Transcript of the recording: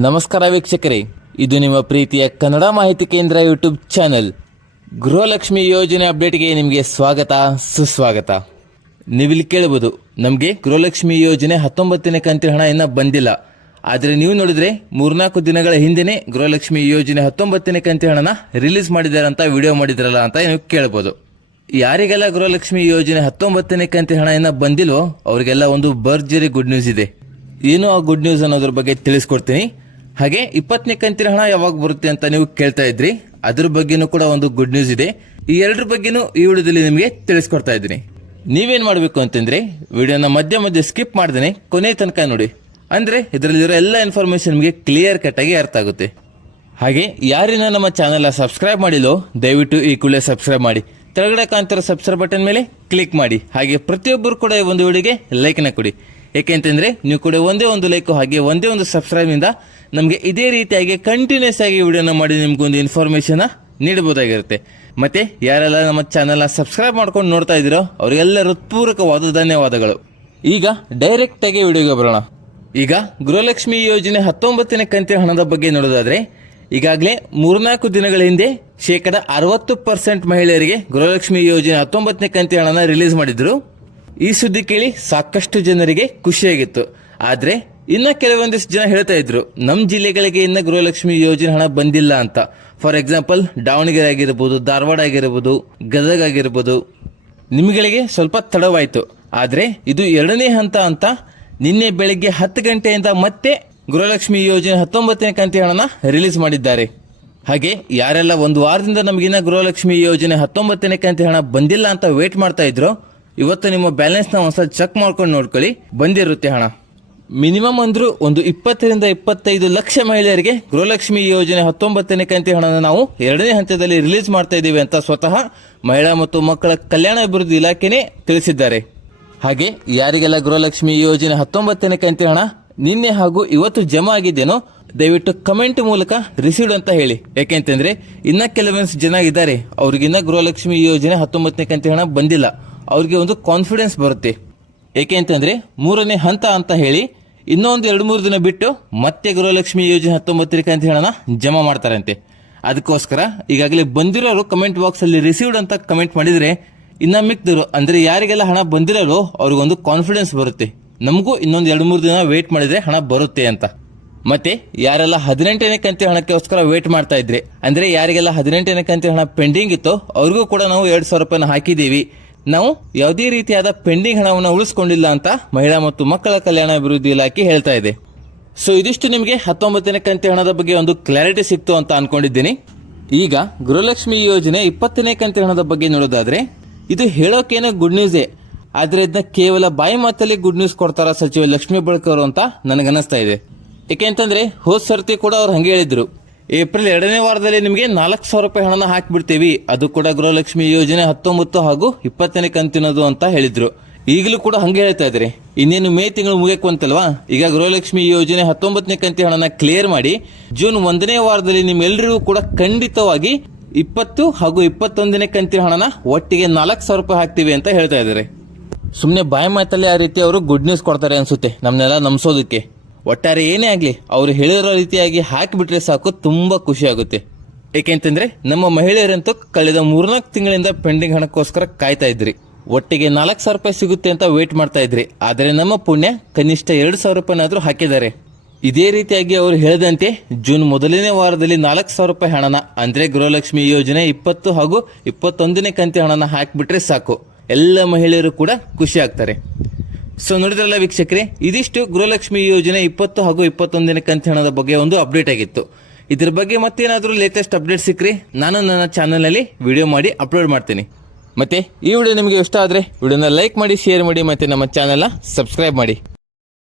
ನಮಸ್ಕಾರ ವೀಕ್ಷಕರೇ, ಇದು ನಿಮ್ಮ ಪ್ರೀತಿಯ ಕನ್ನಡ ಮಾಹಿತಿ ಕೇಂದ್ರ ಯೂಟ್ಯೂಬ್ ಚಾನೆಲ್. ಗೃಹಲಕ್ಷ್ಮಿ ಯೋಜನೆ ಅಪ್ಡೇಟ್ಗೆ ನಿಮಗೆ ಸ್ವಾಗತ, ಸುಸ್ವಾಗತ. ನೀವಿಲ್ಲಿ ಕೇಳಬಹುದು ನಮಗೆ ಗೃಹಲಕ್ಷ್ಮಿ ಯೋಜನೆ ಹತ್ತೊಂಬತ್ತನೇ ಕಂತಿನ ಹಣ ಇನ್ನೂ ಬಂದಿಲ್ಲ. ಆದರೆ ನೀವು ನೋಡಿದ್ರೆ ಮೂರ್ನಾಲ್ಕು ದಿನಗಳ ಹಿಂದೆನೇ ಗೃಹಲಕ್ಷ್ಮಿ ಯೋಜನೆ ಹತ್ತೊಂಬತ್ತನೇ ಕಂತಿನ ಹಣನ ರಿಲೀಸ್ ಮಾಡಿದ್ದಾರೆ ಅಂತ ವಿಡಿಯೋ ಮಾಡಿದ್ರಲ್ಲ ಅಂತ ನೀವು ಕೇಳ್ಬೋದು. ಯಾರಿಗೆಲ್ಲ ಗೃಹಲಕ್ಷ್ಮಿ ಯೋಜನೆ ಹತ್ತೊಂಬತ್ತನೇ ಕಂತಿನ ಹಣ ಇನ್ನೂ ಬಂದಿಲ್ವೋ, ಅವರಿಗೆಲ್ಲ ಒಂದು ಭರ್ಜರಿ ಗುಡ್ ನ್ಯೂಸ್ ಇದೆ. ಏನು ಆ ಗುಡ್ ನ್ಯೂಸ್ ಅನ್ನೋದ್ರ ಬಗ್ಗೆ ತಿಳಿಸ್ಕೊಡ್ತೀನಿ. ಹಾಗೆ ಇಪ್ಪತ್ತನೇ ಕಂತಿನ ಹಣ ಯಾವಾಗ ಬರುತ್ತೆ ಅಂತ ನೀವು ಕೇಳ್ತಾ ಇದ್ರಿ. ಅದ್ರ ಬಗ್ಗೆನೂ ಕೂಡ ಒಂದು ಗುಡ್ ನ್ಯೂಸ್ ಇದೆ. ಈ ಎರಡರ ಬಗ್ಗೆನೂ ಈ ವಿಡಿಯೋದಲ್ಲಿ ನಿಮಗೆ ತಿಳಿಸ್ಕೊಡ್ತಾ ಇದ್ದೀನಿ. ನೀವೇನ್ ಮಾಡಬೇಕು ಅಂತಂದ್ರೆ ವಿಡಿಯೋನ ಮಧ್ಯ ಮಧ್ಯೆ ಸ್ಕಿಪ್ ಮಾಡ್ದೇನೆ ಕೊನೆ ತನಕ ನೋಡಿ. ಅಂದ್ರೆ ಇದರಲ್ಲಿರೋ ಎಲ್ಲ ಇನ್ಫಾರ್ಮೇಶನ್ ನಿಮಗೆ ಕ್ಲಿಯರ್ ಕಟ್ ಆಗಿ ಅರ್ಥ ಆಗುತ್ತೆ. ಹಾಗೆ ಯಾರಿನ ನಮ್ಮ ಚಾನೆಲ್ ಸಬ್ಸ್ಕ್ರೈಬ್ ಮಾಡಿಲ್ಲೋ, ದಯವಿಟ್ಟು ಈ ಕೂಡಲೇ ಸಬ್ಸ್ಕ್ರೈಬ್ ಮಾಡಿ. ತೆಳಗಡೆ ಕಾಣ್ತಿರೋ ಸಬ್ಸ್ಕ್ರೈಬ್ ಬಟನ್ ಮೇಲೆ ಕ್ಲಿಕ್ ಮಾಡಿ. ಹಾಗೆ ಪ್ರತಿಯೊಬ್ಬರು ಕೂಡ ಈ ಒಂದು ವಿಡಿಯೋಗೆ ಲೈಕ್ನ ಕೊಡಿ. ಏಕೆಂತಂದ್ರೆ ನೀವು ಕೂಡ ಒಂದೇ ಒಂದು ಲೈಕ್ ಹಾಗೆ ಒಂದೇ ಒಂದು ಸಬ್ಸ್ಕ್ರೈಬ್ ಇಂದ ನಮಗೆ ಇದೇ ರೀತಿಯಾಗಿ ಕಂಟಿನ್ಯೂಸ್ ಆಗಿ ವಿಡಿಯೋನ ಮಾಡಿ ನಿಮ್ಗೊಂದು ಇನ್ಫಾರ್ಮೇಶನ್ ನೀಡಬಹುದಾಗಿರುತ್ತೆ. ಮತ್ತೆ ಯಾರೆಲ್ಲ ನಮ್ಮ ಚಾನೆಲ್ ಸಬ್ಸ್ಕ್ರೈಬ್ ಮಾಡ್ಕೊಂಡು ನೋಡ್ತಾ ಇದ್ದೀರೋ ಅವರಿಗೆಲ್ಲ ಹೃತ್ಪೂರ್ವಕವಾದ ಧನ್ಯವಾದಗಳು. ಈಗ ಡೈರೆಕ್ಟ್ ಆಗಿ ವಿಡಿಯೋಗೆ ಬರೋಣ. ಈಗ ಗೃಹಲಕ್ಷ್ಮಿ ಯೋಜನೆ ಹತ್ತೊಂಬತ್ತನೇ ಕಂತಿನ ಹಣದ ಬಗ್ಗೆ ನೋಡೋದಾದ್ರೆ, ಈಗಾಗಲೇ ಮೂರ್ನಾಲ್ಕು ದಿನಗಳ ಹಿಂದೆ ಶೇಕಡ ಅರವತ್ತು ಪರ್ಸೆಂಟ್ ಮಹಿಳೆಯರಿಗೆ ಗೃಹಲಕ್ಷ್ಮಿ ಯೋಜನೆ ಹತ್ತೊಂಬತ್ತನೇ ಕಂತಿನ ಹಣನ ರಿಲೀಸ್ ಮಾಡಿದ್ರು. ಈ ಸುದ್ದಿ ಕೇಳಿ ಸಾಕಷ್ಟು ಜನರಿಗೆ ಖುಷಿಯಾಗಿತ್ತು. ಆದ್ರೆ ಇನ್ನ ಕೆಲವೊಂದಿಷ್ಟು ಜನ ಹೇಳ್ತಾ ಇದ್ರು, ನಮ್ ಜಿಲ್ಲೆಗಳಿಗೆ ಇನ್ನ ಗೃಹಲಕ್ಷ್ಮಿ ಯೋಜನೆ ಹಣ ಬಂದಿಲ್ಲ ಅಂತ. ಫಾರ್ ಎಕ್ಸಾಂಪಲ್ ದಾವಣಗೆರೆ ಆಗಿರ್ಬೋದು, ಧಾರವಾಡ ಆಗಿರ್ಬೋದು, ಗದಗ ಆಗಿರ್ಬೋದು. ನಿಮ್ಗಳಿಗೆ ಸ್ವಲ್ಪ ತಡವಾಯ್ತು. ಆದ್ರೆ ಇದು ಎರಡನೇ ಹಂತ ಅಂತ ನಿನ್ನೆ ಬೆಳಿಗ್ಗೆ ಹತ್ತು ಗಂಟೆಯಿಂದ ಮತ್ತೆ ಗೃಹಲಕ್ಷ್ಮಿ ಯೋಜನೆ ಹತ್ತೊಂಬತ್ತನೇ ಕಂತಿ ಹಣನ ರಿಲೀಸ್ ಮಾಡಿದ್ದಾರೆ. ಹಾಗೆ ಯಾರೆಲ್ಲ ಒಂದು ವಾರದಿಂದ ನಮಗಿನ್ನ ಗೃಹಲಕ್ಷ್ಮಿ ಯೋಜನೆ ಹತ್ತೊಂಬತ್ತನೇ ಕಂತಿ ಹಣ ಬಂದಿಲ್ಲ ಅಂತ ವೇಟ್ ಮಾಡ್ತಾ ಇದ್ರು ಇವತ್ತು ನಿಮ್ಮ ಬ್ಯಾಲೆನ್ಸ್ನ ಒಂದ್ಸಲ ಚೆಕ್ ಮಾಡ್ಕೊಂಡು ನೋಡ್ಕೊಳ್ಳಿ. ಬಂದಿರುತ್ತೆ ಹಣ. ಮಿನಿಮಮ್ ಅಂದ್ರೂ ಒಂದು ಇಪ್ಪತ್ತರಿಂದ ಇಪ್ಪತ್ತೈದು ಲಕ್ಷ ಮಹಿಳೆಯರಿಗೆ ಗೃಹಲಕ್ಷ್ಮಿ ಯೋಜನೆ ಹತ್ತೊಂಬತ್ತನೇ ಕಂತಿ ಹಣನ ನಾವು ಎರಡನೇ ಹಂತದಲ್ಲಿ ರಿಲೀಸ್ ಮಾಡ್ತಾ ಇದ್ದೀವಿ ಅಂತ ಸ್ವತಃ ಮಹಿಳಾ ಮತ್ತು ಮಕ್ಕಳ ಕಲ್ಯಾಣ ಅಭಿವೃದ್ಧಿ ಇಲಾಖೆನೇ ತಿಳಿಸಿದ್ದಾರೆ. ಹಾಗೆ ಯಾರಿಗೆಲ್ಲ ಗೃಹಲಕ್ಷ್ಮಿ ಯೋಜನೆ ಹತ್ತೊಂಬತ್ತನೇ ಕಂತಿ ಹಣ ನಿನ್ನೆ ಹಾಗೂ ಇವತ್ತು ಜಮಾ ಆಗಿದ್ದೇನೋ ದಯವಿಟ್ಟು ಕಮೆಂಟ್ ಮೂಲಕ ರಿಸೀವ್ಡ್ ಅಂತ ಹೇಳಿ. ಯಾಕೆಂತಂದ್ರೆ ಇನ್ನ ಕೆಲವೊಂದು ಜನ ಇದ್ದಾರೆ. ಅವ್ರಿಗಿನ್ನ ಗೃಹಲಕ್ಷ್ಮಿ ಯೋಜನೆ ಹತ್ತೊಂಬತ್ತನೇ ಕಂತಿ ಹಣ ಬಂದಿಲ್ಲ. ಅವ್ರಿಗೆ ಒಂದು ಕಾನ್ಫಿಡೆನ್ಸ್ ಬರುತ್ತೆ. ಏಕೆ ಅಂತಂದ್ರೆ ಮೂರನೇ ಹಂತ ಅಂತ ಹೇಳಿ ಇನ್ನೊಂದು ಎರಡು ಮೂರು ದಿನ ಬಿಟ್ಟು ಮತ್ತೆ ಗೃಹಲಕ್ಷ್ಮಿ ಯೋಜನೆ ಹತ್ತೊಂಬತ್ತನೇ ಅಂತ ಹೇಳೋಣ ಜಮಾ ಮಾಡ್ತಾರಂತೆ. ಅದಕ್ಕೋಸ್ಕರ ಈಗಾಗಲೇ ಬಂದಿರೋರು ಕಮೆಂಟ್ ಬಾಕ್ಸ್ ಅಲ್ಲಿ ರಿಸೀವ್ಡ್ ಅಂತ ಕಮೆಂಟ್ ಮಾಡಿದ್ರೆ ಇನ್ನ ಮಿಕ್ದರು ಅಂದ್ರೆ ಯಾರಿಗೆಲ್ಲ ಹಣ ಬಂದಿರೋರು, ಅವ್ರಿಗೊಂದು ಕಾನ್ಫಿಡೆನ್ಸ್ ಬರುತ್ತೆ. ನಮಗೂ ಇನ್ನೊಂದು ಎರಡು ಮೂರು ದಿನ ವೇಟ್ ಮಾಡಿದ್ರೆ ಹಣ ಬರುತ್ತೆ ಅಂತ. ಮತ್ತೆ ಯಾರೆಲ್ಲ ಹದಿನೆಂಟನೇ ಕಂತಿ ಹಣಕ್ಕೋಸ್ಕರ ವೇಟ್ ಮಾಡ್ತಾ ಇದ್ರೆ, ಅಂದ್ರೆ ಯಾರಿಗೆಲ್ಲ ಹದಿನೆಂಟನೇ ಕಂತಿ ಹಣ ಪೆಂಡಿಂಗ್ ಇತ್ತು, ಅವ್ರಿಗೂ ಕೂಡ ನಾವು ಎರಡು ಸಾವಿರ ರೂಪಾಯಿನ ಹಾಕಿದೀವಿ ನಾವು ಯಾವುದೇ ರೀತಿಯಾದ ಪೆಂಡಿಂಗ್ ಹಣವನ್ನು ಉಳಿಸಿಕೊಂಡಿಲ್ಲ ಅಂತ ಮಹಿಳಾ ಮತ್ತು ಮಕ್ಕಳ ಕಲ್ಯಾಣ ಅಭಿವೃದ್ಧಿ ಇಲಾಖೆ ಹೇಳ್ತಾ ಇದೆ. ಸೊ ಇದಿಷ್ಟು ನಿಮಗೆ ಹತ್ತೊಂಬತ್ತನೇ ಕಂತಿ ಹಣದ ಬಗ್ಗೆ ಒಂದು ಕ್ಲಾರಿಟಿ ಸಿಕ್ತು ಅಂತ ಅನ್ಕೊಂಡಿದ್ದೀನಿ. ಈಗ ಗೃಹಲಕ್ಷ್ಮಿ ಯೋಜನೆ ಇಪ್ಪತ್ತನೇ ಕಂತಿ ಹಣದ ಬಗ್ಗೆ ನೋಡೋದಾದ್ರೆ, ಇದು ಹೇಳೋಕೇನೋ ಗುಡ್ ನ್ಯೂಸೇ ಆದರೆ ಇದನ್ನ ಕೇವಲ ಬಾಯಿ ಮಾತಲ್ಲಿ ಗುಡ್ ನ್ಯೂಸ್ ಕೊಡ್ತಾರ ಸಚಿವ ಲಕ್ಷ್ಮೀ ಬಳಕರು ಅಂತ ನನಗನ್ನಿಸ್ತಾ ಇದೆ. ಯಾಕೆಂತಂದ್ರೆ ಹೋದ್ ಸರ್ತಿ ಕೂಡ ಅವ್ರು ಹಂಗೆ ಹೇಳಿದ್ರು. ಏಪ್ರಿಲ್ ಎರಡನೇ ವಾರದಲ್ಲಿ ನಿಮಗೆ ನಾಲ್ಕು ಸಾವಿರ ರೂಪಾಯಿ ಹಣನ ಹಾಕಿಬಿಡ್ತೀವಿ. ಅದು ಕೂಡ ಗೃಹಲಕ್ಷ್ಮಿ ಯೋಜನೆ ಹತ್ತೊಂಬತ್ತು ಹಾಗೂ ಇಪ್ಪತ್ತನೇ ಕಂತಿನದು ಅಂತ ಹೇಳಿದ್ರು. ಈಗಲೂ ಕೂಡ ಹಂಗೆ ಹೇಳ್ತಾ ಇದ್ರಿ ಇನ್ನೇನು ಮೇ ತಿಂಗಳು ಮುಗಿಯಕ್ ಅಂತಲ್ವಾ ಈಗ ಗೃಹಲಕ್ಷ್ಮಿ ಯೋಜನೆ ಹತ್ತೊಂಬತ್ತನೇ ಕಂತಿ ಹಣನ ಕ್ಲಿಯರ್ ಮಾಡಿ, ಜೂನ್ ಒಂದನೇ ವಾರದಲ್ಲಿ ನಿಮ್ಮೆಲ್ಲರಿಗೂ ಕೂಡ ಖಂಡಿತವಾಗಿ ಇಪ್ಪತ್ತು ಹಾಗೂ ಇಪ್ಪತ್ತೊಂದನೇ ಕಂತಿನ ಹಣನ ಒಟ್ಟಿಗೆ ನಾಲ್ಕು ಸಾವಿರ ರೂಪಾಯಿ ಹಾಕ್ತೀವಿ ಅಂತ ಹೇಳ್ತಾ ಇದ್ದಾರೆ. ಸುಮ್ಮನೆ ಬಾಯಿ ಮಾತಲ್ಲಿ ಆ ರೀತಿ ಅವರು ಗುಡ್ ನ್ಯೂಸ್ ಕೊಡ್ತಾರೆ ಅನ್ಸುತ್ತೆ. ನಮ್ಮನ್ನೆಲ್ಲ ನಂಬಿಸೋದಕ್ಕೆ. ಒಟ್ಟಾರೆ ಏನೇ ಆಗಲಿ, ಅವರು ಹೇಳಿರೋ ರೀತಿಯಾಗಿ ಹಾಕಿಬಿಟ್ರೆ ಸಾಕು, ತುಂಬಾ ಖುಷಿ ಆಗುತ್ತೆ. ಏಕೆಂತಂದ್ರೆ, ನಮ್ಮ ಮಹಿಳೆಯರಂತೂ ಕಳೆದ ಮೂರ್ನಾಲ್ಕು ತಿಂಗಳಿಂದ ಪೆಂಡಿಂಗ್ ಹಣಕ್ಕೋಸ್ಕರ ಕಾಯ್ತಾ ಇದ್ರಿ. ಒಟ್ಟಿಗೆ ನಾಲ್ಕು ಸಾವಿರ ರೂಪಾಯಿ ಸಿಗುತ್ತೆ ಅಂತ ವೇಟ್ ಮಾಡ್ತಾ ಇದ್ರಿ. ಆದರೆ ನಮ್ಮ ಪುಣ್ಯ ಕನಿಷ್ಠ ಎರಡು ಸಾವಿರ ರೂಪಾಯಿನಾದ್ರೂ ಹಾಕಿದ್ದಾರೆ. ಇದೇ ರೀತಿಯಾಗಿ ಅವರು ಹೇಳಿದಂತೆ, ಜೂನ್ ಮೊದಲನೇ ವಾರದಲ್ಲಿ ನಾಲ್ಕು ಸಾವಿರ ರೂಪಾಯಿ ಹಣನ, ಅಂದ್ರೆ ಗೃಹಲಕ್ಷ್ಮಿ ಯೋಜನೆ ಇಪ್ಪತ್ತು ಹಾಗೂ ಇಪ್ಪತ್ತೊಂದನೇ ಕಂತಿ ಹಣನ ಹಾಕಿಬಿಟ್ರೆ ಸಾಕು. ಎಲ್ಲ ಮಹಿಳೆಯರು ಕೂಡ ಖುಷಿ ಆಗ್ತಾರೆ. ಸೊ ನೋಡಿದ್ರಲ್ಲ ವೀಕ್ಷಕರೇ, ಇದಿಷ್ಟು ಗೃಹಲಕ್ಷ್ಮಿ ಯೋಜನೆ ಇಪ್ಪತ್ತು ಹಾಗೂ ಇಪ್ಪತ್ತೊಂದನೇ ಕಂತಿ ಹಣದ ಬಗ್ಗೆ ಒಂದು ಅಪ್ಡೇಟ್ ಆಗಿತ್ತು. ಇದ್ರ ಬಗ್ಗೆ ಮತ್ತೇನಾದರೂ ಲೇಟೆಸ್ಟ್ ಅಪ್ಡೇಟ್ ಸಿಕ್ಕರೆ, ನಾನು ನನ್ನ ಚಾನಲ್ನಲ್ಲಿ ವಿಡಿಯೋ ಮಾಡಿ ಅಪ್ಲೋಡ್ ಮಾಡ್ತೀನಿ. ಮತ್ತೆ ಈ ವಿಡಿಯೋ ನಿಮಗೆ ಇಷ್ಟ ಆದರೆ ವಿಡಿಯೋನ ಲೈಕ್ ಮಾಡಿ ಶೇರ್ ಮಾಡಿ, ಮತ್ತೆ ನಮ್ಮ ಚಾನಲ್ನ ಸಬ್ಸ್ಕ್ರೈಬ್ ಮಾಡಿ.